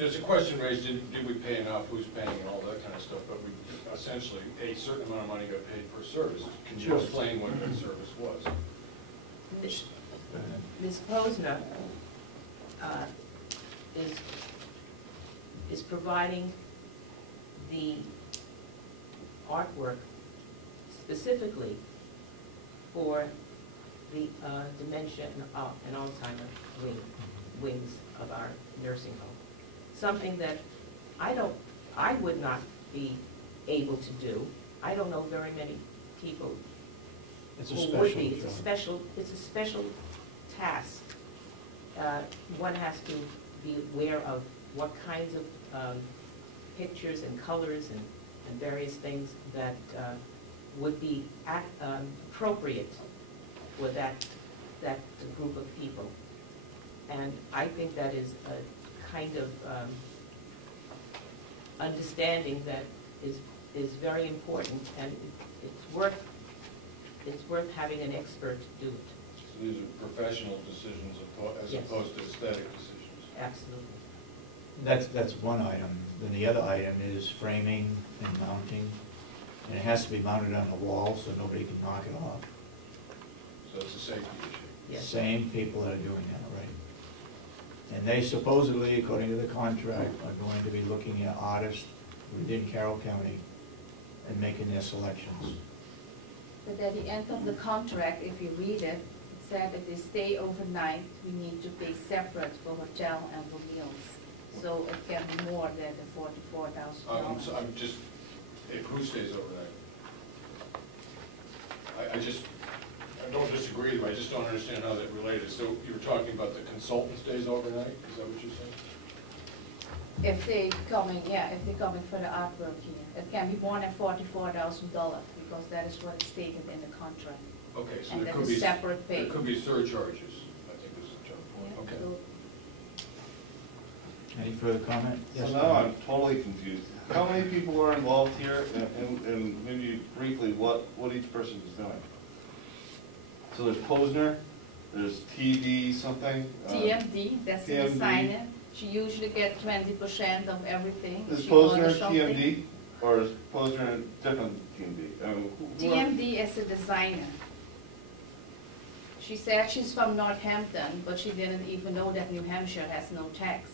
there's a question raised, did we pay enough, who's paying, and all that kind of stuff, but we essentially, a certain amount of money got paid for a service. Can you explain what that service was? Ms. Posner is providing the artwork specifically for the dementia and Alzheimer wings of our nursing home. Something that I would not be able to do. I don't know very many people who would be. It's a special task. One has to be aware of what kinds of pictures and colors and various things that would be appropriate for that group of people. And I think that is a kind of understanding that is very important, and it's worth having an expert do it. So these are professional decisions as opposed to aesthetic decisions. Absolutely. That's one item. Then the other item is framing and mounting. And it has to be mounted on the wall so nobody can knock it off. So it's a safety issue. Yes. Same people that are doing that, right? And they supposedly, according to the contract, are going to be looking at artists within Carroll County and making their selections. But at the end of the contract, if you read it, it said if they stay overnight, we need to pay separate for hotel and for meals. So it can be more than the $44,000. So I'm just, if who stays overnight? I don't disagree with you, I just don't understand how that related. So you were talking about the consultant stays overnight, is that what you're saying? If they coming, if they're coming for the artwork here, it can be more than $44,000 because that is what is stated in the contract. Okay, so and there that could is be separate pay. There could be surcharges, I think is the term. Yeah, Okay. so Any further comment? So now I'm totally confused. How many people are involved here, and maybe briefly what each person is doing? So there's Posner, there's TD something. TMD, that's the TMD. designer. She usually gets 20% of everything. Is She Posner orders something. TMD, or is Posner a different TMD? TMD is a designer. She said she's from Northampton, but she didn't even know that New Hampshire has no tax.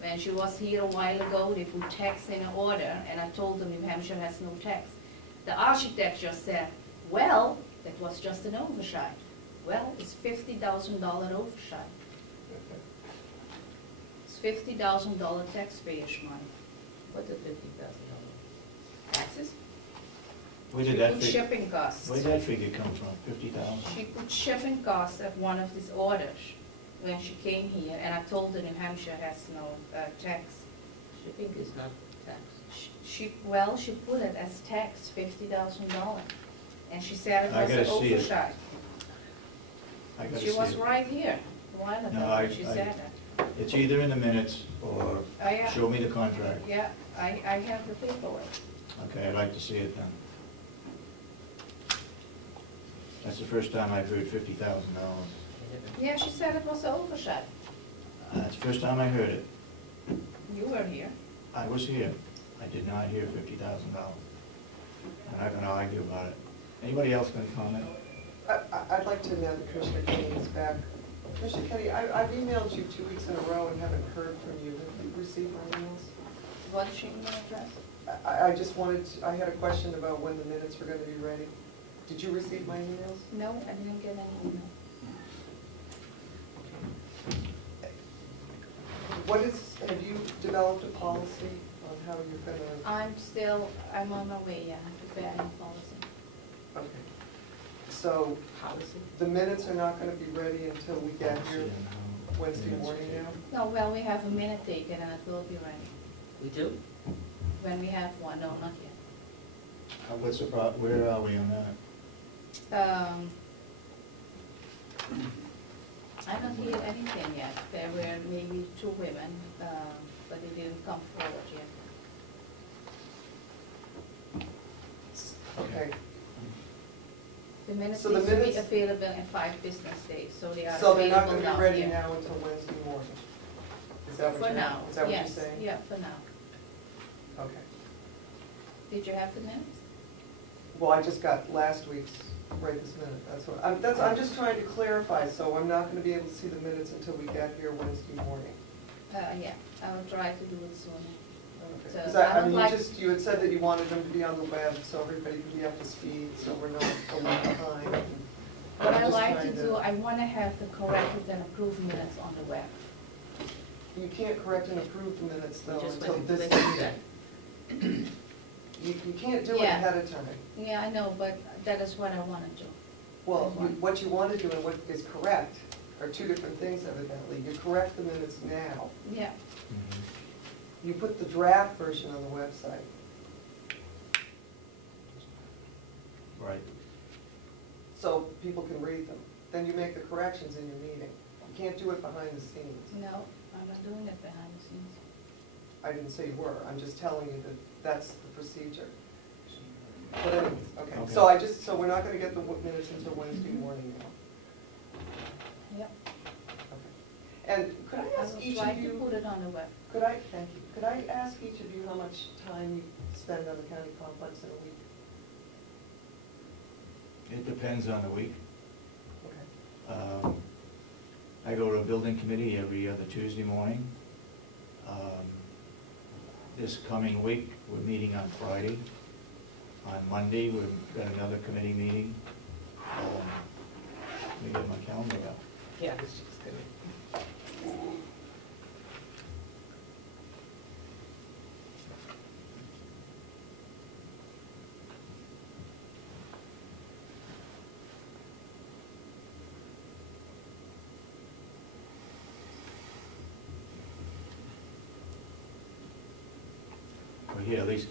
When she was here a while ago, they put tax in an order, and I told them New Hampshire has no tax. The architect just said, well, that was just an oversight. Well, it's $50,000 oversight. It's $50,000 taxpayers' money. What's the $50,000? Taxes? Where She did that put figure? shipping costs. Where did that figure come from? 50,000? She put shipping costs at one of these orders when she came here, and I told her New Hampshire has no tax. Shipping is not tax. She put it as tax, $50,000, and she said it I was an gotta see it. oversight. I gotta She see was it. right here a while ago No, when she said it. It's either in the minutes or Oh, yeah. show me the contract. Yeah, I have the paperwork. Okay, I'd like to see it then. That's the first time I've heard $50,000. Yeah, she said it was an oversight. That's the first time I heard it. You were here. I was here. I did not hear $50,000. I'm not going to argue about it. Anybody else going to comment? I'd like to know that Commissioner Kenny is back. Commissioner Kenny, I've emailed you 2 weeks in a row and haven't heard from you. Have you received my emails? What's your email address? I just wanted to, I had a question about when the minutes were going to be ready. Did you receive my emails? No, I didn't get any email. Have you developed a policy on how you're going to? I'm on my way, preparing a policy. Okay. So the minutes are not going to be ready until we get here Wednesday morning now? No, well, we have a minute taken and it will be ready. We do? When we have one, no, not yet. What's the problem? Where are we on that? I don't hear anything yet. There were maybe 2 women, but they didn't come forward yet. Okay. The minutes So the need to be minutes- available in 5 business days, so they are So they're not available going to now. be ready here. now until Wednesday morning? Is that what For you're, now, is that what you're yes, saying? yeah, for now. Okay. Did you have the minutes? Well, I just got last week's right this minute, I'm just trying to clarify, so I'm not gonna be able to see the minutes until we get here Wednesday morning. Yeah, I will try to do it soon. So, Because I I would mean, like- you had said that you wanted them to be on the web, so everybody can be up to speed, so we're not a week behind. What I'm I just like to trying do, I wanna have the corrected and approved minutes on the web. You can't correct and approve the minutes though Just until when this when is you do that. You can't do it Yeah. ahead of time. Yeah, I know, but that is what I wanna do. Well, what you want to do and what is correct are two different things evidently. You correct the minutes now. Yeah, You put the draft version on the website. Right. So people can read them. Then you make the corrections in your meeting. You can't do it behind the scenes. no, I'm not doing it behind the scenes. I didn't say you were, I'm just telling you that that's the procedure. But anyways, okay, Okay. so we're not gonna get the minutes until Wednesday morning now. Yep, Okay. And could I I ask will each try of to you, put it on the web. thank you, could I ask each of you how much time you spend on the county complex in a week? It depends on the week. Okay. I go to a building committee every other Tuesday morning. This coming week, we're meeting on Friday. On Monday, we've got another committee meeting. Let me get my calendar out. Yeah, it's just good.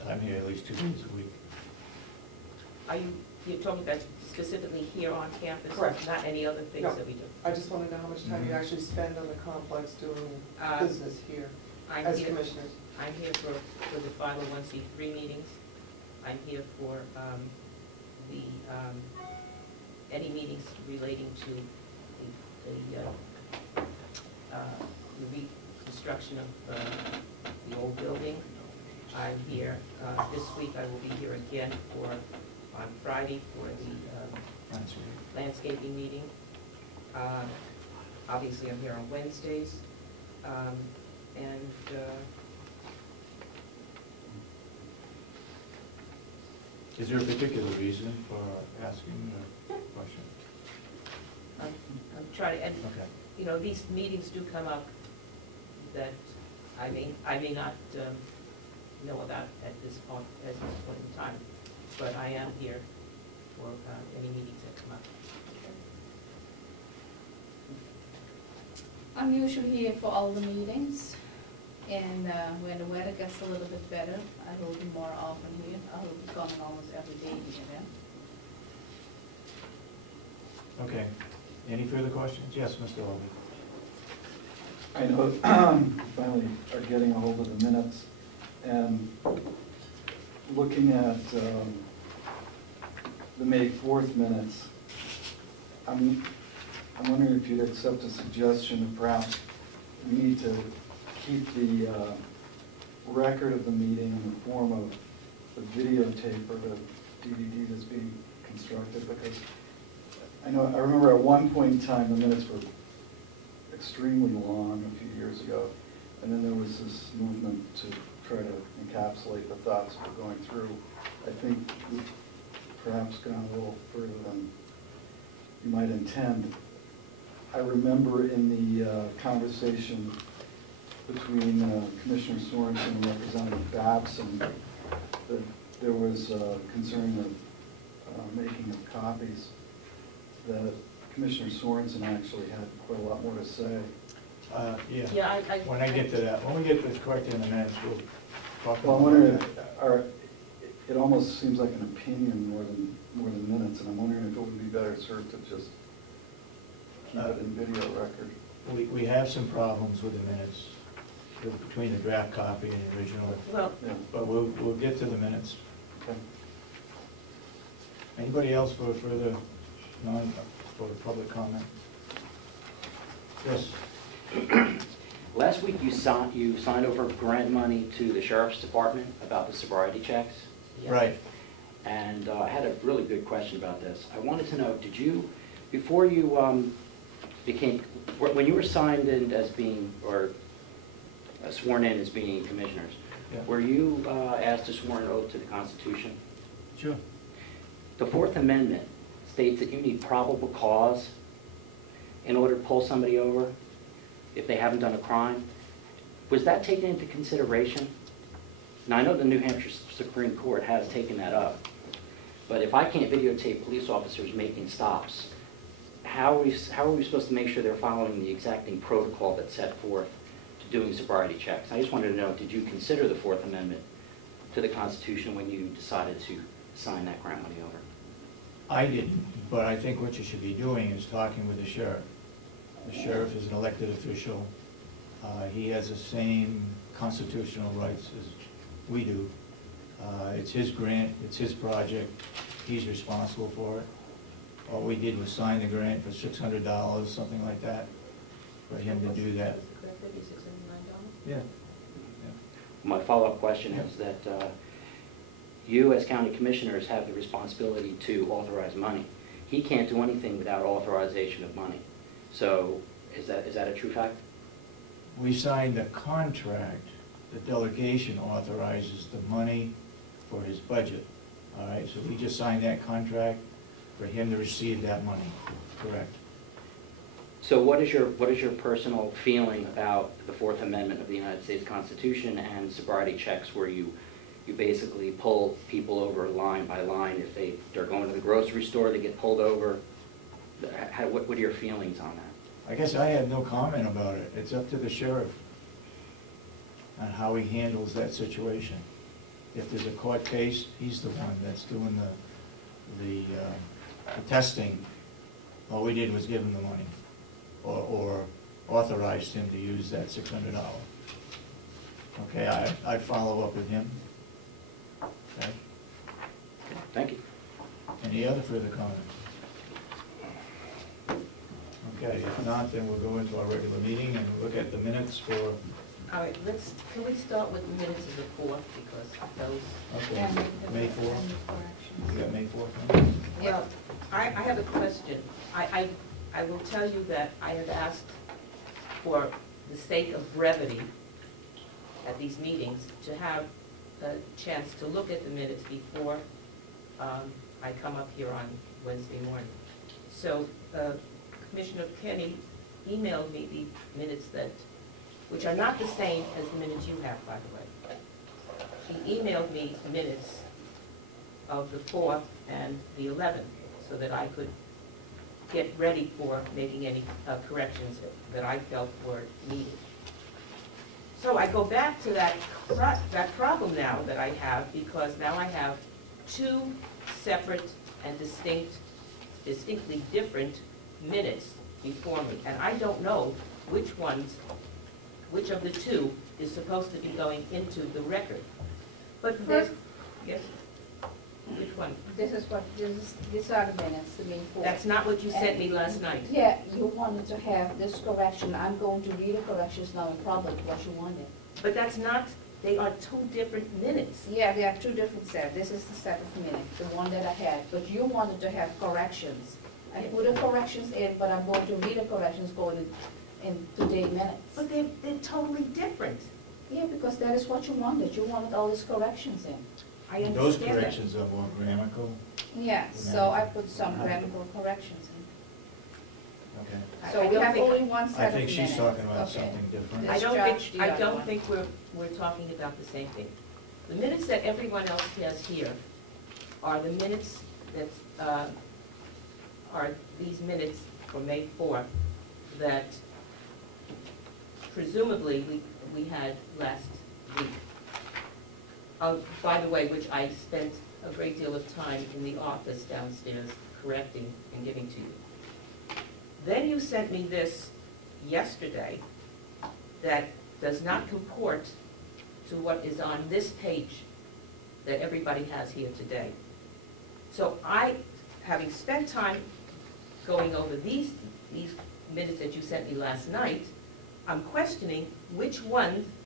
I'm here at least 2 days a week. You're talking about specifically here on campus? Correct. Not any other things No. that we do? I just want to know how much time you Mhm. actually spend on the complex doing Uh, business here I'm as here- commissioners. I'm here for the 501c3 meetings. I'm here for the, any meetings relating to the reconstruction of the old building. I'm here, this week I will be here again on Friday for the landscaping meeting. Obviously, I'm here on Wednesdays. And Is there a particular reason for asking the question? I'm trying to, and, Okay. you know, these meetings do come up that I may not know about at this point in time, but I am here for any meetings that come up. I'm usually here for all the meetings, and when the weather gets a little bit better, I will be more often here. I will be coming almost every day here then. Okay. Any further questions? Yes, Mr. Holby. I know, finally are getting a hold of the minutes, and looking at the May 4th minutes, I'm wondering if you'd accept a suggestion of perhaps we need to keep the record of the meeting in the form of the videotape or the DVD that's being constructed, because I remember at one point in time, the minutes were extremely long a few years ago, and then there was this movement to try to encapsulate the thoughts that were going through. I think we've perhaps gone a little further than you might intend. I remember in the conversation between Commissioner Sorensen and Representative Babson that there was concern of making of copies, that Commissioner Sorensen actually had quite a lot more to say. Yeah. Yeah, When I get to that, when we get this corrected in the minutes, we'll talk Well, I'm about wondering, that. it almost seems like an opinion more than minutes, and I'm wondering if it would be better served to just keep it in video record. We have some problems with the minutes, between the draft copy and the original, well, Yeah, but we'll get to the minutes. okay. Anybody else for further, for public comment? Yes. Last week you signed over grant money to the Sheriff's Department about the sobriety checks. Yeah. Right. And I had a really good question about this. I wanted to know, did you, before you when you were signed in as being, or sworn in as being commissioners, Yeah. were you asked to swear an oath to the Constitution? Sure. The Fourth Amendment states that you need probable cause in order to pull somebody over if they haven't done a crime. Was that taken into consideration? Now, I know the New Hampshire Supreme Court has taken that up, but if I can't videotape police officers making stops, how are we supposed to make sure they're following the exacting protocol that's set forth to doing sobriety checks? I just wanted to know, did you consider the Fourth Amendment to the Constitution when you decided to sign that grant money over? I didn't, but I think what you should be doing is talking with the sheriff. The sheriff is an elected official. He has the same constitutional rights as we do. It's his grant, it's his project, he's responsible for it. All we did was sign the grant for $600, something like that, for him to do that. Yeah. My follow-up question is that you as county commissioners have the responsibility to authorize money. He can't do anything without authorization of money. So is that a true fact? We signed the contract. The delegation authorizes the money for his budget. All right, so we just signed that contract for him to receive that money, correct? So what is your personal feeling about the Fourth Amendment of the United States Constitution and sobriety checks, where you basically pull people over line by line? If they're going to the grocery store, they get pulled over. What are your feelings on that? I guess I have no comment about it. It's up to the sheriff on how he handles that situation. If there's a court case, he's the one that's doing the testing. All we did was give him the money, or authorized him to use that $600. Okay, I follow up with him. Okay. Thank you. Any other further comments? Okay, if not, then we'll go into our regular meeting and look at the minutes for, All right, can we start with the minutes of the 4th, because those, okay, May 4th. You got May 4th? well, I have a question. I will tell you that I have asked, for the sake of brevity at these meetings, to have a chance to look at the minutes before I come up here on Wednesday morning. So Commissioner Kenny emailed me the minutes which are not the same as the minutes you have, by the way. He emailed me the minutes of the 4th and the 11th, so that I could get ready for making any corrections that I felt were needed. So I go back to that problem now that I have, because now I have two separate and distinctly different minutes before me, and I don't know which of the two is supposed to be going into the record. But first, yes, which one? These are the minutes, the May 4th. That's not what you sent me last night. Yeah, you wanted to have this correction. I'm going to read the corrections now in public, what you wanted. But that's not, they are two different minutes. Yeah, they are two different sets. This is the set of minutes, the one that I had. But you wanted to have corrections. I put the corrections in, but I'm going to read the corrections going in today's minutes. But they're totally different. Yeah, because that is what you wanted. You wanted all these corrections in. I understand Those that. corrections are more grammatical. Yeah, so I put some grammatical corrections in. Okay. So we don't have think- only one set I of think minutes. she's talking about Okay. something different. This I don't judge, think, the other one. we're talking about the same thing. The minutes that everyone else has here are the minutes that are these minutes for May 4th that presumably we had last week. By the way, which I spent a great deal of time in the office downstairs correcting and giving to you. Then you sent me this yesterday that does not comport to what is on this page that everybody has here today. So having spent time going over these minutes that you sent me last night, I'm questioning which one